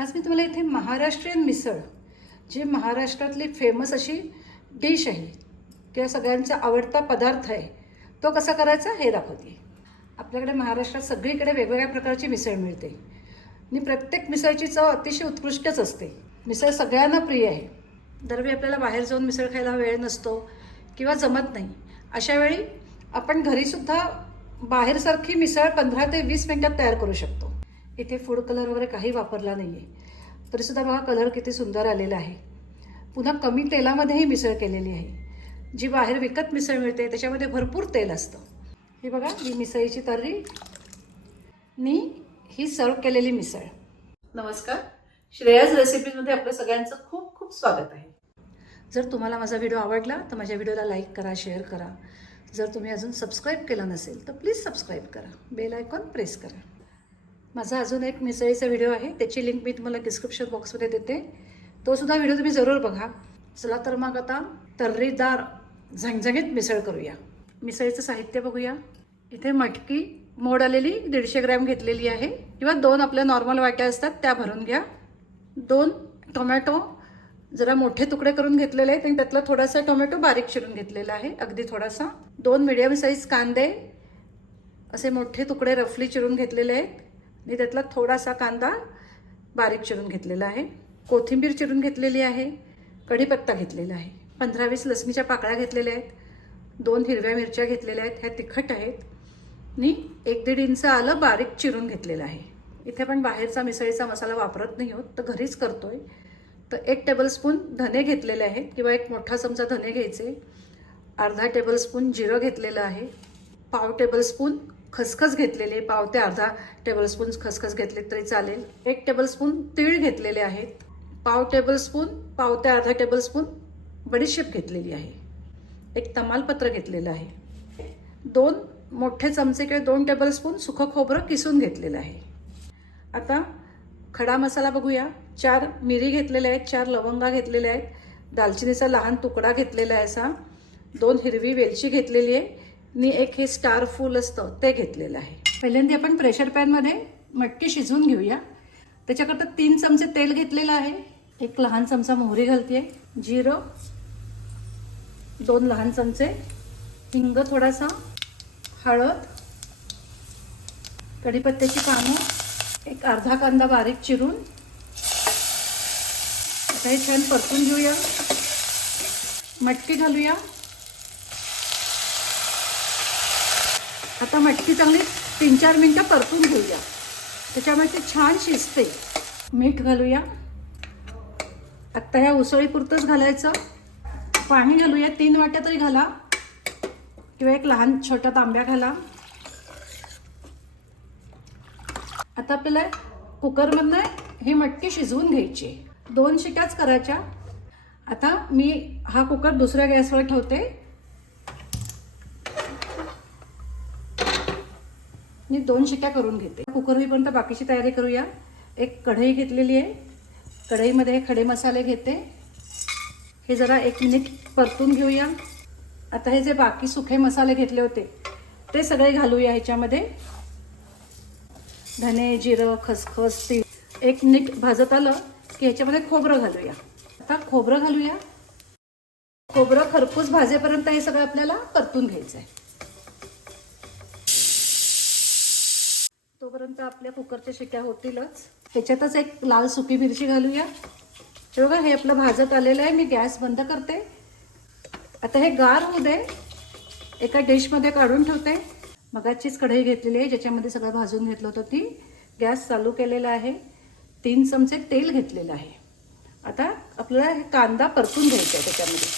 आज मी तुम्हाला इथे महाराष्ट्रीयन मिसळ जी महाराष्ट्रातली फेमस अशी डिश आहे किंवा सगळ्यांचा आवडता पदार्थ आहे तो कसा करायचा हे दाखवते. आपल्याकडे महाराष्ट्रात सगळीकडे वेगवेगळ्या प्रकारची मिसळ मिळते. आणि प्रत्येक मिसळची चव अतिशय उत्कृष्टच असते. मिसळ सगळ्यांना प्रिय आहे. दरवेळी आपल्याला बाहेर जाऊन मिसळ खायला वेळ नसतो किंवा जमत नाही. अशा वेळी आपण घरीसुद्धा बाहेरसारखी मिसळ पंधरा ते वीस मिनटात तयार करू शकतो. इथे फूड कलर वगैरे काही वापरला नाही आहे तरीसुद्धा बघा कलर किती सुंदर आलेला आहे. पुन्हा कमी तेलामध्ये ही मिसळ केलेली आहे. जी बाहेर विकत मिसळ मिळते त्याच्यामध्ये भरपूर तेल असतं. ही बघा ही मिसळीची तर्री. नी ही सर्व केलेली मिसळ. नमस्कार. श्रेयाज रेसिपीजमध्ये आपलं सगळ्यांचं खूप खूप स्वागत आहे. जर तुम्हाला माझा व्हिडिओ आवडला तर माझ्या व्हिडिओला लाईक करा शेअर करा. जर तुम्ही अजून सबस्क्राईब केला नसेल तर प्लीज सबस्क्राईब करा. बेल आयकॉन प्रेस करा. माझा अजून एक मिसळीचा व्हिडिओ आहे. त्याची लिंक मी तुम्हाला डिस्क्रिप्शन बॉक्समध्ये देते. तो सुद्धा व्हिडिओ तुम्ही जरूर बघा. चला तर मग आता तर्रीदार झणझणीत मिसळ करूया. मिसळीचं साहित्य बघूया. इथे मटकी मोड आलेली दीडशे ग्रॅम घेतलेली आहे. किंवा दोन आपल्या नॉर्मल वाट्या असतात त्या भरून घ्या. दोन टोमॅटो जरा मोठे तुकडे करून घेतलेले आहेत आणि त्यातला थोडासा टोमॅटो बारीक चिरून घेतलेला आहे. अगदी थोडासा. दोन मिडियम साईज कांदे असे मोठे तुकडे रफली चिरून घेतलेले आहेत. मी त्यातला थोडासा कांदा बारीक चिरून घेतलेला आहे. कोथिंबीर चिरून घेतलेली आहे. कढीपत्ता घेतलेला आहे. पंधरा वीस लसणीच्या पाकळ्या घेतलेल्या आहेत. दोन हिरव्या मिरच्या घेतलेल्या आहेत. ह्या तिखट आहेत. आणि एक दीड इंच आलं बारीक चिरून घेतलेलं आहे. इथे पण बाहेरचा मिसळीचा मसाला वापरत नाही होत तर घरीच करतो आहे तर एक टेबलस्पून धने घेतलेले आहेत. किंवा एक मोठा चमचा धने घ्यायचे. अर्धा टेबलस्पून जिरं घेतलेलं आहे. पाव टेबलस्पून खसखस घेतलेली आहे पाव ते अर्धा टेबलस्पून खसखस घेतले तरी चालेल. एक टेबलस्पून तीळ घेतलेले आहेत. पाव टेबलस्पून पाव ते अर्धा टेबलस्पून बडीशेप घेतलेली आहे. एक तमालपत्र घेतलेलं आहे. दोन मोठे चमचे किंवा दोन टेबलस्पून सुखं खोबरं किसून घेतलेलं आहे. आता खडा मसाला बघूया. चार मिरी घेतलेल्या आहेत चार लवंगा घेतलेल्या आहेत. दालचिनीचा लहान तुकडा घेतलेला आहे असा. दोन हिरवी वेलची घेतलेली आहे. मी एक हे स्टार फूल असतं ते घेतलेलं आहे. पहिल्यांदा आपण प्रेशर पॅनमध्ये मटकी शिजवून घेऊया. त्याच्याकरता तीन चमचे तेल घेतलेलं आहे. एक लहान चमचा मोहरी घालते जिरं. दोन लहान चमचे. हिंग थोडासा. हळद. कढीपत्त्याची पानं. एक अर्धा कांदा बारीक चिरून. आता हे छान परतून घेऊया. मटकी घालूया. आता मटकी चांगली तीन चार मिनटं परतून घेऊया. त्याच्यामुळे ती छान शिजते. मीठ घालूया. आत्ता ह्या उसळीपुरतंच घालायचं. पाणी घालूया. तीन वाट्या तरी घाला. किंवा एक लहान छोटा तांब्या घाला. आता आपल्याला कुकरमधनं ही मटकी शिजवून घ्यायची. दोन शिट्याच करायच्या. आता मी हा कुकर दुसऱ्या गॅसवर ठेवते. मी दोन शिक्या करून घेते. कुकर होईपर्यंत बाकीची तयारी करूया. एक कढई घेतलेली आहे. कढईमध्ये हे खडे मसाले घेते. हे जरा एक मिनिट परतून घेऊया. आता हे जे बाकी सुखे मसाले घेतले होते ते सगळे घालूया ह्याच्यामध्ये. धने जिरं खसखस तीळ. एक मिनिट भाजत आलं की ह्याच्यामध्ये खोबरं घालूया. आता खोबरं घालूया. खोबरं खरपूस भाजेपर्यंत हे सगळं आपल्याला परतून घ्यायचं आहे तोपर्यंत आपल्या कुकरच्या शिट्या होतीलच. त्याच्यातच एक लाल सुकी मिरची घालूया. हे बघा हे आपलं भाजत आलेलं आहे. मी गॅस बंद करते. आता हे गार होऊ दे. एका डिशमध्ये काढून ठेवते. मगाचीच कढई घेतलेली आहे ज्याच्यामध्ये सगळं भाजून घेतलं होतं ती. गॅस चालू केलेला आहे. तीन चमचे तेल घेतलेलं आहे. आता आपल्याला हे कांदा परतून घ्यायचा आहे त्याच्यामध्ये.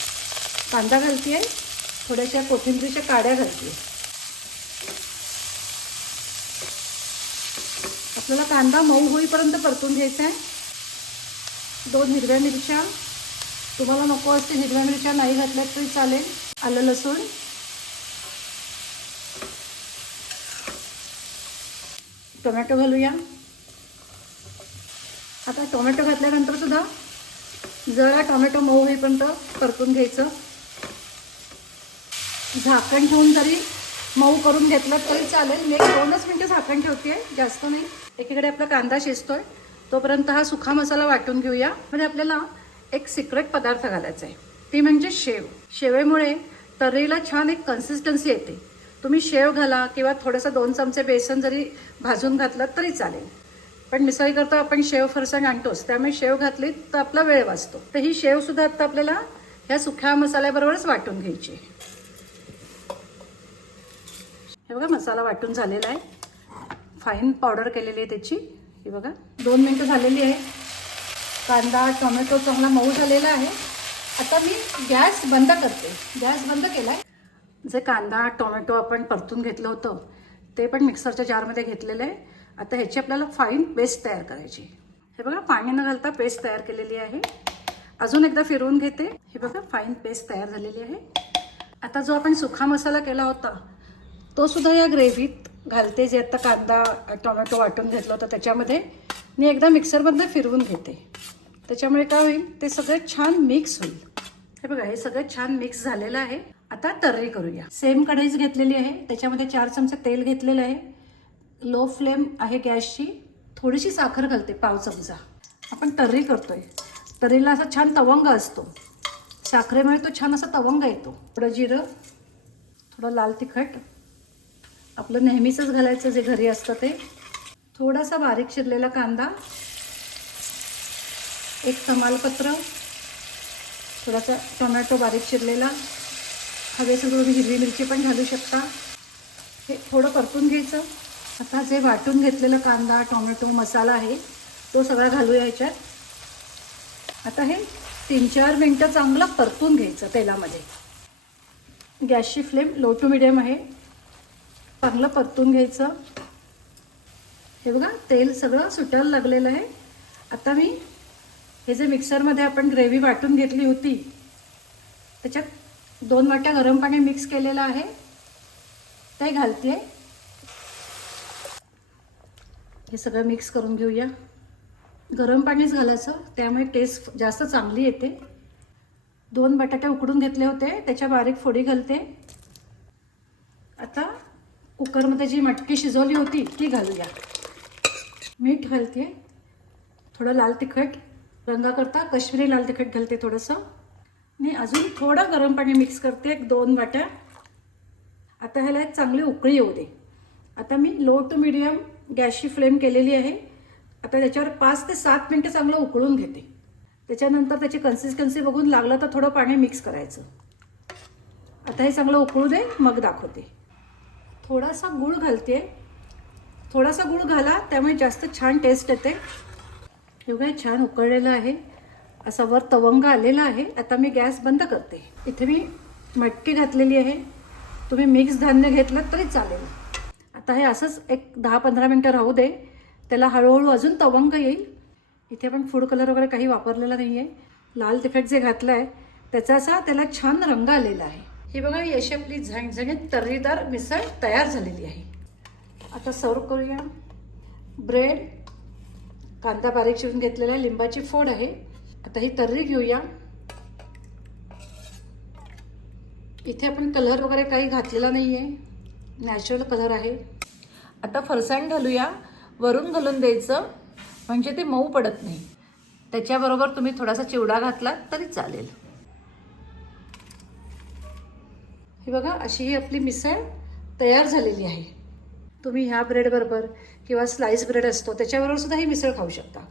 कांदा घालते आहे थोड्याशा कोथिंबीरीच्या काड्या घालते आपल्याला कांदा मऊ होईपर्यंत परतून घ्यायचा आहे. दोन हिरव्या मिरच्या. तुम्हाला नको असते हिरव्या मिरच्या नाही घातल्या तरी चालेल. आलं लसूण. टोमॅटो घालूया. आता टोमॅटो घातल्यानंतर सुद्धा जरा टोमॅटो मऊ होईपर्यंत परतून घ्यायचं. झाकण ठेवून जरी मऊ करून घेतलं तरी चालेल. मी एक दोनच मिनटं झाकण ठेवते जास्त नाही. एकीकडे आपला कांदा शिजतोय. तोपर्यंत हा सुखा मसाला वाटून घेऊया. म्हणजे आपल्याला एक सिक्रेट पदार्थ घालायचा आहे. ती म्हणजे शेव. शेवेमुळे तर्रीला छान एक कन्सिस्टन्सी येते. तुम्ही शेव घाला किंवा थोडंसं दोन चमचे बेसन जरी भाजून घातलं तरी चालेल. पण मिसळी करता आपण शेव फरसाण आणतोच. त्यामुळे शेव घातली तर आपला वेळ वाचतो. तर ही शेवसुद्धा आत्ता आपल्याला ह्या सुख्या मसाल्याबरोबरच वाटून घ्यायची हे बघा मसाला वाटून झालेला आहे. फाईन पावडर केलेली आहे त्याची. ही बघा दोन मिनटं झालेली आहे. कांदा टोमॅटो चांगला मऊ झालेला आहे. आता मी गॅस बंद करते. गॅस बंद केला आहे जे कांदा टोमॅटो आपण परतून घेतलं होतं ते पण मिक्सरच्या जारमध्ये घेतलेलं आहे. आता ह्याची आपल्याला फाईन पेस्ट तयार करायची. हे बघा पाणी न घालता पेस्ट तयार केलेली आहे. अजून एकदा फिरवून घेते. हे बघा फाईन पेस्ट तयार झालेली आहे. आता जो आपण सुखा मसाला केला होता तो सुद्धा या ग्रेव्हीत घालते. जे आता कांदा टोमॅटो वाटून घेतलं होतं त्याच्यामध्ये मी एकदा मिक्सरमधनं फिरवून घेते. त्याच्यामुळे काय होईल ते सगळं छान मिक्स होईल. हे बघा हे सगळं छान मिक्स झालेलं आहे. आता तर्री करूया. सेम कढईच घेतलेली आहे. त्याच्यामध्ये चार चमचे तेल घेतलेलं आहे. लो फ्लेम आहे गॅसची. थोडीशी साखर घालते पाव चमचा. आपण तर्री करतोय. तर्रीला असा छान तवंग असतो. साखरेमुळे तो छान असा तवंग येतो. थोडं जिरं थोडं लाल तिखट आपलं नेहमीचंच घालायचं जे घरी असतं ते. थोडासा बारीक चिरलेला कांदा. एक तमालपत्र. थोडासा टोमॅटो बारीक चिरलेला. हवे तुम्ही हिरवी मिरची पण घालू शकता. हे थोडं परतून घ्यायचं. आता जे वाटून घेतलेलं कांदा टोमॅटो मसाला आहे तो सगळा घालूया ह्याच्यात आता हे तीन चार मिनटं चांगलं परतून घ्यायचं तेलामध्ये. गॅसची फ्लेम लो टू मिडियम आहे. चांगलं परतून घ्यायचं. हे बघा तेल सगळं सुटायला लागलेलं आहे. आता मी हे जे मिक्सरमध्ये आपण ग्रेव्ही वाटून घेतली होती त्याच्यात दोन वाट्या गरम पाणी मिक्स केलेलं आहे. ते घालते. हे सगळं मिक्स करून घेऊया. गरम पाणीच घालायचं त्यामुळे टेस्ट जास्त चांगली येते. दोन बटाटे उकडून घेतले होते त्याच्या बारीक फोडी घालते. आता कुकरमध्ये जी मटकी शिजवली होती ती घालूया. मीठ घालते थोडं लाल तिखट रंगाकरता कश्मीरी लाल तिखट घालते थोडंसं. आणि अजून थोडं गरम पाणी मिक्स करते एक दोन वाट्या. आता ह्याला एक चांगली उकळी येऊ दे. आता मी लो टू मिडियम गॅसची फ्लेम केलेली आहे. आता त्याच्यावर पाच ते सात मिनटं चांगलं उकळून घेते. त्याच्यानंतर त्याची कन्सिस्टन्सी बघून लागलं तर थोडं पाणी मिक्स करायचं. आता हे चांगलं उकळू दे मग दाखवते. थोडासा गूळ घालते. थोडासा गूळ घाला त्यामुळे जास्त छान टेस्ट येते. हे छान उकळलेलं आहे. असा वर तवंग आलेला आहे. आता मी गॅस बंद करते. इथे मी मटकी घातलेली आहे. तुम्ही मिक्स धान्य घेतलं तरी चालेल. आता हे असंच एक दहा पंधरा मिनटं राहू दे. त्याला हळूहळू अजून तवंग येईल. इथे पण फूड कलर वगैरे काही वापरलेला नाही आहे लाल तिखट जे घातलं आहे त्याचा असा त्याला छान रंग आलेला आहे. ही बघा ही आपली झणझणीत तर्रीदार मिसळ तयार झालेली आहे. आता सर्व करूया. ब्रेड कांदा बारीक चिरून घेतलेला लिंबाची फोड आहे. आता ही तर्री घेऊया. इथे आपण कलर वगैरे काही घातलेला नाही आहे नॅचरल कलर आहे. आता फरसाण घालूया. वरून घालून द्यायचं म्हणजे ते मऊ पडत नाही. त्याच्याबरोबर तुम्ही थोडासा चिवडा घातला तरी चालेल. हे बघा अशी ही आपली मिसळ तयार झालेली आहे. तुम्ही ह्या ब्रेडबरोबर किंवा स्लाईस ब्रेड असतो त्याच्याबरोबर सुद्धा ही मिसळ खाऊ शकता.